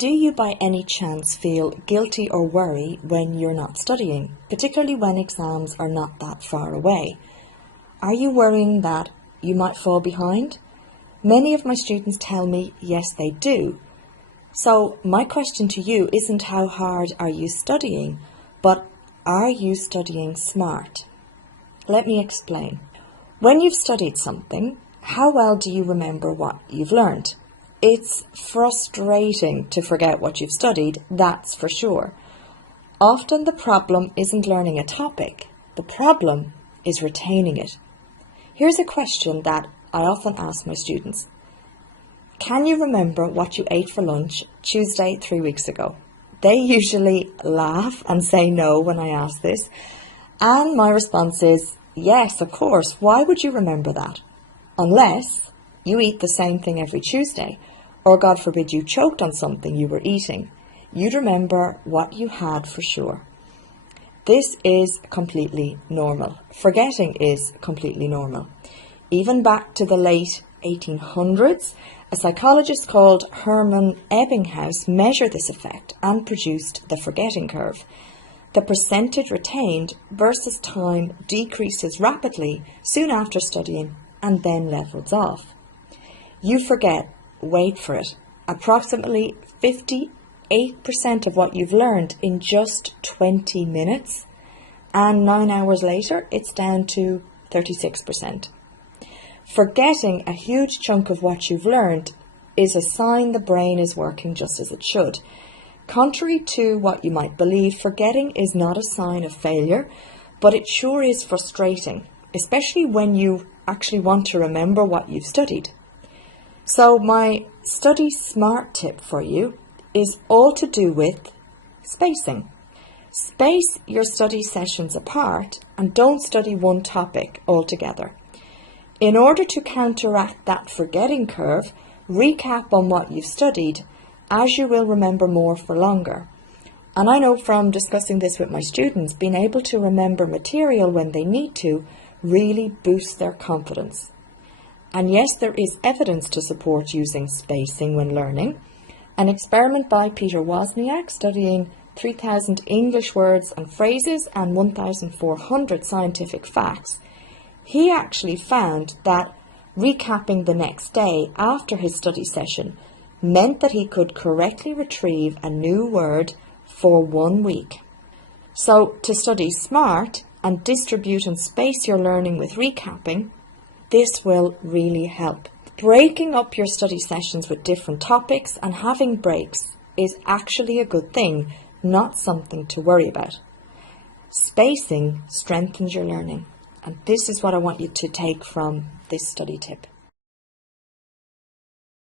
Do you by any chance feel guilty or worry when you're not studying, particularly when exams are not that far away? Are you worrying that you might fall behind? Many of my students tell me, yes, they do. So my question to you isn't how hard are you studying, but are you studying smart? Let me explain. When you've studied something, how well do you remember what you've learned? It's frustrating to forget what you've studied, that's for sure. Often the problem isn't learning a topic. The problem is retaining it. Here's a question that I often ask my students. Can you remember what you ate for lunch Tuesday 3 weeks ago? They usually laugh and say no when I ask this. And my response is, yes, of course. Why would you remember that? Unless you eat the same thing every Tuesday, or God forbid you choked on something you were eating. You'd remember what you had for sure. This is completely normal. Forgetting is completely normal. Even back to the late 1800s, a psychologist called Hermann Ebbinghaus measured this effect and produced the forgetting curve. The percentage retained versus time decreases rapidly soon after studying and then levels off. You forget, wait for it, approximately 58% of what you've learned in just 20 minutes, and 9 hours later it's down to 36%. Forgetting a huge chunk of what you've learned is a sign the brain is working just as it should. Contrary to what you might believe, forgetting is not a sign of failure, but it sure is frustrating, especially when you actually want to remember what you've studied. So my study smart tip for you is all to do with spacing. Space your study sessions apart and don't study one topic altogether. In order to counteract that forgetting curve, recap on what you've studied, as you will remember more for longer. And I know from discussing this with my students, being able to remember material when they need to really boosts their confidence. And yes, there is evidence to support using spacing when learning. An experiment by Peter Wozniak studying 3,000 English words and phrases and 1,400 scientific facts, he actually found that recapping the next day after his study session meant that he could correctly retrieve a new word for 1 week. So to study smart and distribute and space your learning with recapping, this will really help. Breaking up your study sessions with different topics and having breaks is actually a good thing, not something to worry about. Spacing strengthens your learning, and this is what I want you to take from this study tip.